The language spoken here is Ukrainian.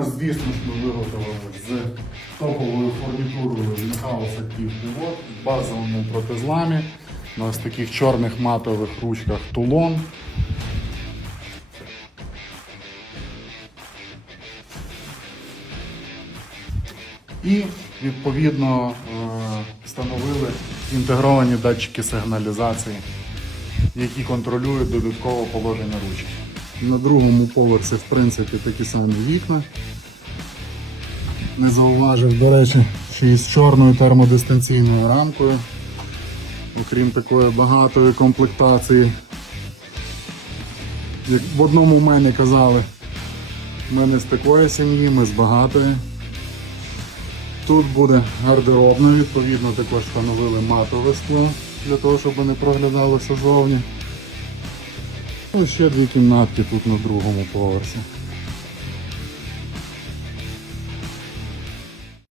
Звісно ж, ми виготовили з топовою фурнітурою House Active Pivot в базовому протизламі на ось таких чорних матових ручках тулон. І відповідно е, встановили інтегровані датчики сигналізації, які контролюють додаткове положення ручки. На другому поверсі, в принципі, такі самі вікна. Не зауважив, до речі, ще й з чорною термодистанційною рамкою. Окрім такої багатої комплектації. Як в одному в мене казали, ми не з такої сім'ї, ми з багатої. Тут буде гардеробна, відповідно також встановили матове скло для того, щоб не проглядалося зовні. Ну, ще дві кімнатки тут на другому поверсі.